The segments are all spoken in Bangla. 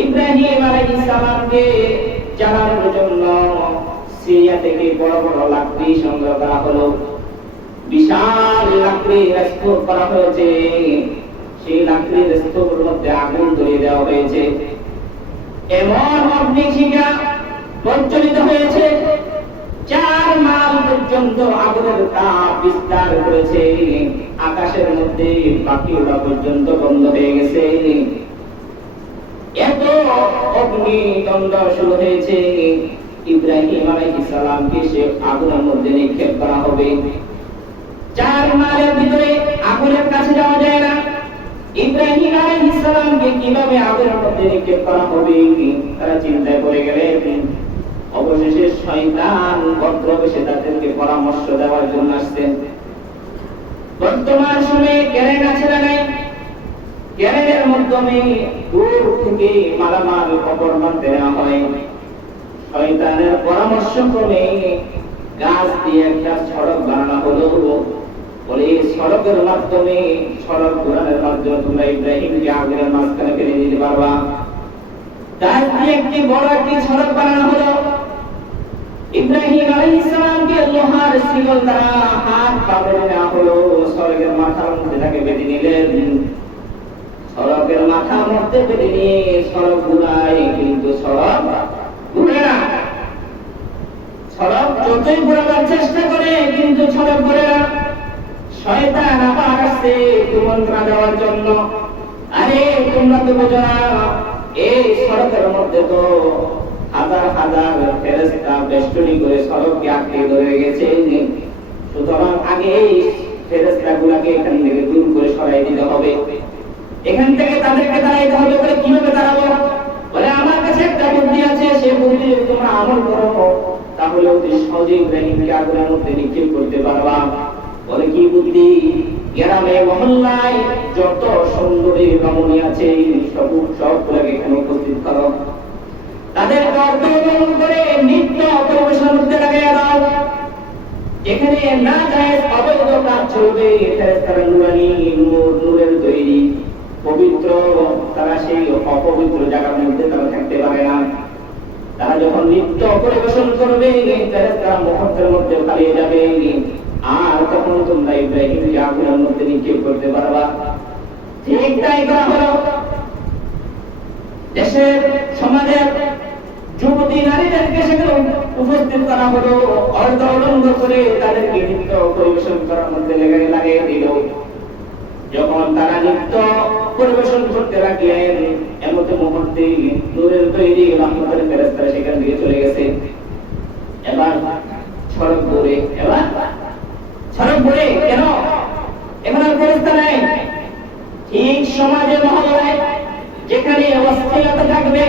ইব্রাহিম আলাইহিস সালামকে জ্বালানোর জন্য সিরিয়া থেকে বড় বড় লাকড়ি সংগ্রহ করা হলো। বিশাল লাকড়ির স্তূপ করা হয়েছে। সেই লাকড়ির স্তূপের মধ্যে আগুন ধরিয়ে দেওয়া হয়েছে। এমন অগ্নিশিখা প্রজ্বলিত হয়েছে, 4 মাইল পর্যন্ত আগুনের তাপ বিস্তার করেছে। আকাশের মধ্যে পাখি ওড়া পর্যন্ত বন্ধ হয়ে গেছে। এত অগ্নিদণ্ড শুরু হয়েছে। ইব্রাহিম আলাইহিস সালামকে সে আগুনের মধ্যে নিক্ষেপ করা হবে। 4 মাইলের ভিতরে আগুনের কাছে যাওয়া যায় না। ইব্রাহিম আলাইহিস সালামকে কিভাবে আগুনের মধ্যে নিক্ষেপ করা হবে তারা চিন্তায় পড়ে গেলেন। অবশেষে শয়তান ভদ্রবেশে তাদেরকে পরামর্শ দেওয়ার জন্য আসছেন। বর্তমান সময়ে ক্যারেন আছে না নাই? ক্যারেনের মাধ্যমে দূর থেকে মালামাল অপহরণ দেওয়া হয়। শয়তানের পরামর্শ ক্রমে গাছ দিয়ে একটা সড়ক বানানো হলো। বলে সড়কের মাধ্যমে, সড়ক ঘোরানোর মাধ্যমে তোমরা ইব্রাহিমকে আগুনের মাঝখানে ফেলে দিতে পারবা। গাছ দিয়ে একটি বড় একটি সড়ক বানানো হলো। ইব্রাহিম আলাইহিস সালামকে লোহার শিকল দ্বারা হাত পা বেঁধে নেওয়া হলো। সড়কের মাথার মধ্যে তাকে বেঁধে নিলেন। সড়কের মাথার মধ্যে বেঁধে নিয়ে সড়ক ঘুরায়, কিন্তু সড়ক ঘুরে না। সড়ক যতই ঘোরাবার চেষ্টা করে কিন্তু সড়ক ঘুরে না। শয়তান আবার আসছে কুমন্ত্রণা দেওয়ার জন্য। আরে তোমরা তো বোঝো না, এই সড়কের মধ্যে তো হাজার হাজার ফেরেশতা বেষ্টনী করে সড়ককে আটকে ধরে গেছে। সুতরাং আগে এই ফেরেশতাগুলোকে এখান থেকে দূর করে সরাই দিতে হবে। এখান থেকে তাদেরকে তাড়াইতে হবে। বলে কিভাবে তাড়াবো? বলে আমার কাছে একটা বুদ্ধি আছে, সেই বুদ্ধি যদি তোমরা আমল করো তাহলে অতি সহজেই ইব্রাহিমকে আগুনের মধ্যে নিক্ষেপ করতে পারবা। বলে কি বুদ্ধি? গ্রামে মহল্লায় যত সুন্দরী রমণী আছে সবগুলোকে এখানে উপস্থিত করো। তাদের অর্থবহন করে নৃত্য পরিবেশন করতে লাগিয়ে দাও। এখানে না যায় অবৈধ কাজ চলবে। তারা নুরানি নূরের তৈরি পবিত্র, তারা সেই অপবিত্র জায়গার মধ্যে তারা থাকতে পারে না। তারা যখন নৃত্য পরিবেশন করবে তারা মুহূর্তের মধ্যে পালিয়ে যাবে। আর তখন তোমরা ইব্রাহিমকে আগুনের মধ্যে নিক্ষেপ করতে পারবা। ঠিক তাই করা হলো। দেশের সমাজের যুবতী নারীদেরকে সেখানে উপস্থিত করা হলো। অর্ধ উলঙ্গ করে তাদেরকে নৃত্য পরিবেশন করার মধ্যে লাগিয়ে দিল। যখন তারা নৃত্য পরিবেশন করতে লাগলেন, এমন মুহূর্তে নূরের তৈরি রহমতের ফেরেশতারা সেখান থেকে চলে গেছে। এবার সড়ক ঘুরে, কেন এখন আর ফেরেশতা নাই? ঠিক সমাজে মহল্লায় যেখানে অশ্লীলতা থাকবে,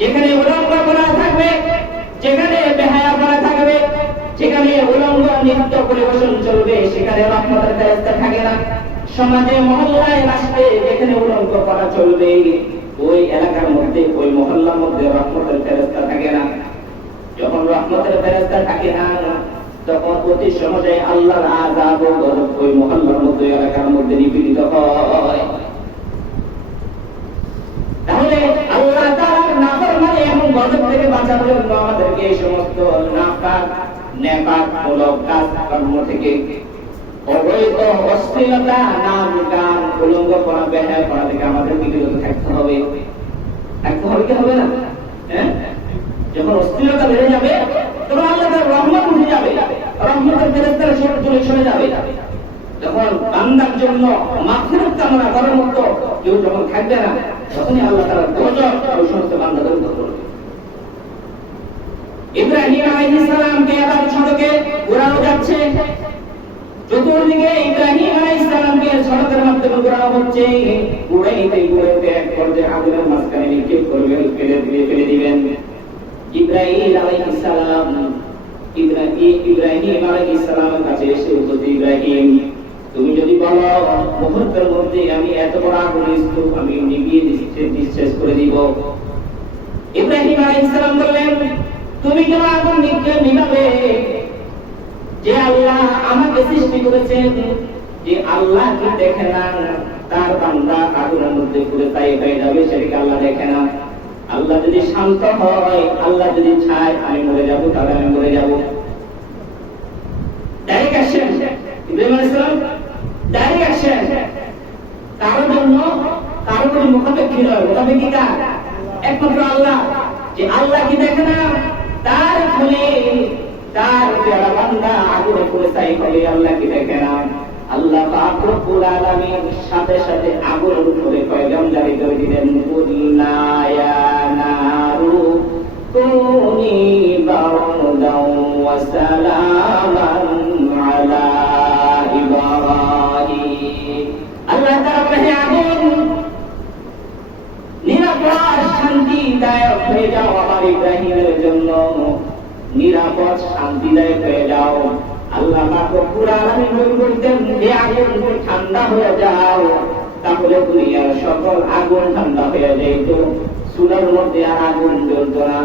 যেখানে উলঙ্গপনা থাকবে, যেখানে বেহায়াপনা থাকবে, যেখানে উলঙ্গ নৃত্য পরিবেশন চলবে, সেখানে রহমতের ফেরেশতা থাকে না। সমাজে মহল্লায় রাষ্ট্রে যেখানে উলঙ্গপনা চলবে, ওই এলাকার মধ্যে, ওই মহল্লার মধ্যে রহমতের ফেরেশতা থাকে না। যখন রহমতের ফেরেশতা থাকে না, তখন অতি সহজে আল্লাহর আযাব ও গজব ওই মহল্লার মধ্যে, এলাকার মধ্যে নিপীড়িত হয়। তাহলে আল্লাহ তাআলার নাফরমানি এবং গজব থেকে বাঁচার জন্য আমাদেরকে এই সমস্ত নাপাক নেপাকমূলক কাজকর্ম থেকে, অবৈধ অশ্লীলতা, নাচ গান, উলঙ্গপনা, বেহায়াপনা থেকে আমাদেরকে বিরত থাকতে হবে। কি হবে না? যখন অশ্লীলতা বেড়ে যাবে তখন আল্লাহর রহমত উঠে যাবে, রহমতের ফেরেশতারা দূরে সরে যাবে। যখন বান্দার জন্য মাগফিরাত কামনা করার মতো কেউ যখন থাকবে না, তখনই আল্লাহ তাআলা গজব ওই সমস্ত বান্দাদের উপর করবে। ইব্রাহিম আলাইহিস সালামকে আবার সড়কে ঘোরানো যাচ্ছে। চতুর্দিকে ইব্রাহিম আলাইহিস সালামকে সড়কের মাধ্যমে ঘোরানো হচ্ছে। ঘুরাইতে এক পর্যায়ে আগুনের মাঝখানে নিক্ষেপ করবেন, ফেলে দিবেন। ইব্রাহিম আলাইহিস সালামের কাছে এসে উপস্থিত, ইব্রাহিম তুমি যদি বলো মুহূর্তের মধ্যে আমি এত বড় আগুনের স্তূপ আমি নিভিয়ে নিঃশেষ করে দিব। ইব্রাহিম আলাইহিস সালাম বললেন, তুমি কেন আগুন নিভাবে? যে আল্লাহ আমাকে সৃষ্টি করেছেন, যে আল্লাহ কি দেখে না তার বান্দা আগুনের মধ্যে পুড়ে তাই হয়ে যাবে, সেটাকে আল্লাহ দেখে না? আল্লাহ যদি শান্ত হয়, আল্লাহ যদি চায় আমি মরে যাব, তাহলে আমি মরে যাব। ডাইরেক্ট অ্যাকশন, ইব্রাহিম আলাইহিস সালাম ডাইরেক্ট অ্যাকশন। কারো জন্য কারো কোনো মুখাপেক্ষী নয়, মুখাপেক্ষী কার? একমাত্র আল্লাহ। যে আল্লাহ কি দেখে না? তার খুলে তার পেয়ারা বান্দা আগুনে পড়ে ছাই হবে, আল্লাহ কি দেখে না? আল্লাহ পাক রব্বুল আলামিন সাথে সাথে আগুনের উপরে পয়গাম জারি করে দিলেন, কুল্লা ইয়া নারু কুনি বারদাও ওয়া সালামান আলা ইব্রাহিম। আল্লাহ তাআলা হে আগুন, নিরাপদ শান্তিদায়ক হয়ে যাও আমার ইব্রাহিমের জন্য, নিরাপদ শান্তিদায়ক হয়ে যাও। আল্লাহ পাক রব্বুল আলামিন বলতেন যে আগুন ঠান্ডা হয়ে যাও, তাহলে দুনিয়ার সকল আগুন ঠান্ডা হয়ে যেত। চুলার মধ্যে আর আগুন জ্বলত না,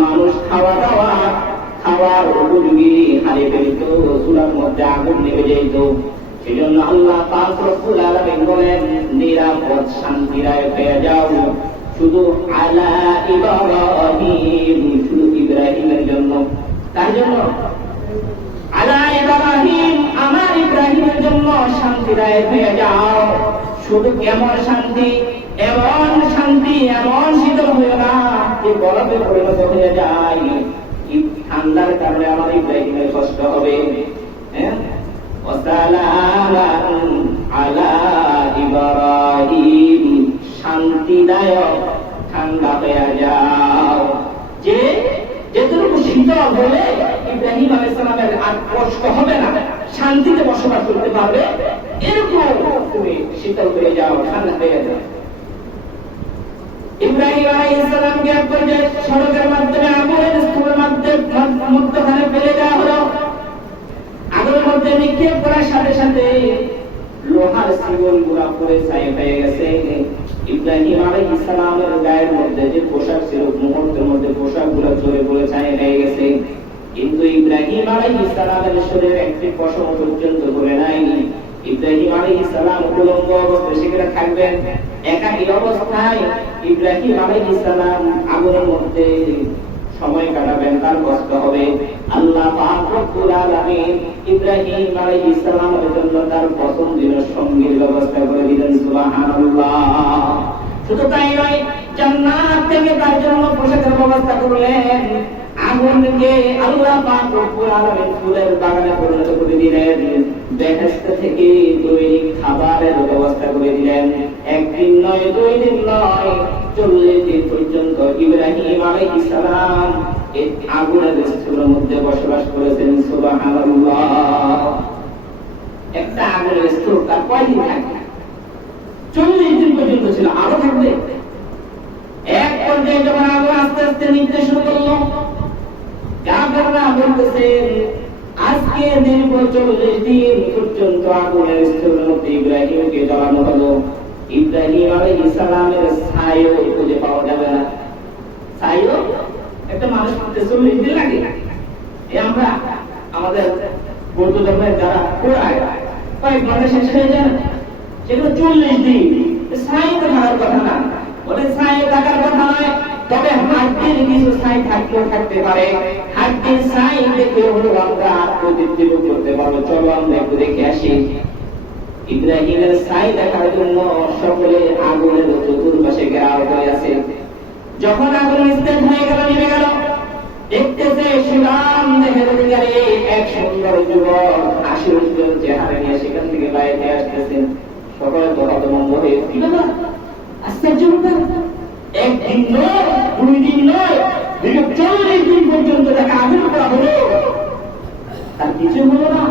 মানুষ খাওয়ার উপযোগী হারিয়ে ফেলত, চুলার মধ্যে আগুন নেমে যেত। সেজন্য আল্লাহ পাক রব্বুল আলামিন বলেন নিরাপদ শান্তিদায়ক হয়ে যাও, শুধু আলা ইব্রাহিম, শুধু ইব্রাহিমের জন্য। তার জন্য আলা ইব্রাহিম, আমার ইব্রাহিমের জন্য শান্তিদায়ক হয়ে যাও। শুধু কেমন শান্তি? এমন শান্তি, এমন শীতল হয়ে না যে বরফে পরিণত হয়ে যায়। ঠান্ডার কারণে আমার ইব্রাহিমের কষ্ট হবে। আলা ইব্রাহিম, শান্তিদায়ক ঠান্ডা হয়ে যাও। যে যেটুকু শীতল হলে ইব্রাহিম আলাইহিস সালামের আর কষ্ট হবে না, শান্তিতে বসবাস করতে পারবে, এরকম তুমি শীতল হয়ে যাও, ঠান্ডা হয়ে যাও। ইব্রাহিম আলাইহিস সালামকে এক পর্যায়ে সড়কের মাধ্যমে আগুনের স্তূপের মধ্যখানে ফেলে দেওয়া হলো। আগুনের মধ্যে নিক্ষেপ করার সাথে সাথে লোহার শিকল গুলা পড়ে ছাই হয়ে গেছে। ইব্রাহিম আলাইহিস সালামের গায়ের মধ্যে যে পোশাক ছিল, মুহূর্তের মধ্যে পোশাক গুলা ঝরে পড়ে ছাই হয়ে গেছে। কিন্তু ইব্রাহিম আলাইহিস সালামের শরীরে একটি পশম পর্যন্ত পড়ে নাই। ইব্রাহিম আলাইহিস সালাম উলঙ্গ অবস্থায় সেখানে থাকবেন, একাকী অবস্থায় ইব্রাহিম আলাইহিস সালাম আগুনের মধ্যে সময় কাটাবেন, তার কষ্ট হবে। আল্লাহ পাক রব্বুল আলামিন ইব্রাহিম আলাইহিস সালামের জন্য তার পছন্দের সঙ্গীর ব্যবস্থা করে দিলেন। সুবহানাল্লাহ। শুধু তাই নয়, জান্নাত থেকে তার জন্য পোশাকের ব্যবস্থা করলেন। আগুনকে আল্লাহ পাক রব্বুল আলামিন ফুলের বাগানে পরিণত করে দিলেন। বেহেশত থেকে দৈনিক খাবারের ব্যবস্থা করে দিলেন। একদিন নয়, 2 দিন নয়, 40 দিন পর্যন্ত ইব্রাহিম আলাইহিস সালাম এই আগুনের স্তূপের মধ্যে বসবাস করেছেন। সুবহানাল্লাহ। একটা আগুনের স্তূপ তার কয়দিন থাকে? 40 দিন পর্যন্ত ছিল, আরো থাকবে। এক পর্যায়ে যখন আগুন আস্তে আস্তে নিভতে শুরু করলো, কাফেররা বলতেছেন আজকে দীর্ঘ 40 দিন পর্যন্ত আগুনের স্তূপের মধ্যে ইব্রাহিমকে জ্বালানো হলো। ইব্রাহিম আলাইহিস সালামের ছায়াও খুঁজে পাওয়া যাবে না। ছায়া একটা মানুষ করতে 40 দিন লাগে। আমরা আমাদের বৌদ্ধ ধর্মের যারা কোরআন কয়েক ঘন্টা শেষ হয়ে যায়, সেগুলো 40 দিন। ছায়া তো থাকার কথা না, বলে ছায়া থাকার কথা নয়, তবে হাড্ডির কিছু ছাই থাকতে পারে। হাড্ডির ছাই দেখে হলো আমরা আত্মতৃপ্তি করতে পারবো। চলো আমরা একটু দেখে আসি। ইব্রাহিমের ছাই দেখার জন্য সকলে আগুনের চতুর্পাশে ঘেরাও হয়ে আছে। যখন আগুন স্থির হয়ে গেল, নেমে গেল, দেখতেছে সুনাম দেহের অধিকারী এক সুন্দর যুবক হাসি উজ্জ্বল চেহারা নিয়ে সেখান থেকে বাইরে আসতেছেন। সকলে তো হতভম্ব হয়ে উঠল। আশ্চর্য ব্যাপার, একদিন নয়, 2 দিন নয়, 40 দিন পর্যন্ত তাকে আগুন করা হলো, তার কিছু হলো না।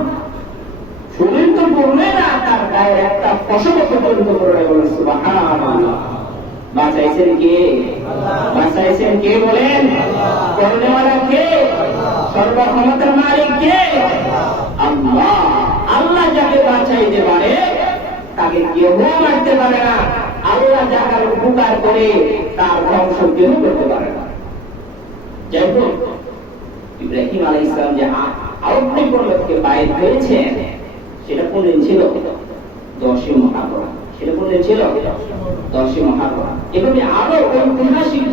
শরীর তো পড়লে না, তার গায়ে একটা পশম পর্যন্ত পড়ে গেল। সুবহানাল্লাহ। বাঁচাইছেন কে? বাঁচাইছেন কে বলেন? করনেওয়ালা কে? সর্বক্ষমতার মালিক কে? আল্লাহ। আল্লাহ যাকে বাঁচাইতে পারে তাকে কেউ মারতে পারে না। আল্লাহ যাকে উপকার করে তার ধ্বংস কেউ করতে পারে না। যাই হোক, ইব্রাহিম আলাইহিস সালাম যে আউটনি পর্বতকে বাইর করেছেন, সেটা কোন দিন ছিল? 10ই মুহররম। সেটা কোন দিন ছিল? 10ই মুহররম। এভাবে আরো ঐতিহাসিক